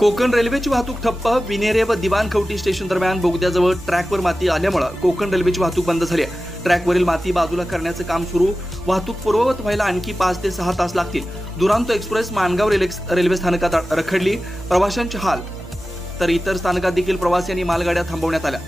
कोकण रेल्वेची वाहतूक ठप्प. विनेरे व दिवाणखवटी स्टेशन दरम्यान बोगद्याजवळ ट्रॅकवर माती आल्यामुळे कोकण रेल्वेची वाहतूक बंद झाली आहे. ट्रॅकवरील माती बाजूला करण्याचं काम सुरू. वाहतूक पूर्ववत व्हायला आणखी 5 ते 6 तास लागतील. दुरांतो एक्सप्रेस माणगाव रेल्वे स्थानकात रखडली. प्रवाशांचे हाल. तर इतर स्थानकात देखील प्रवासी आणि मालगाड्या थांबवण्यात आल्या.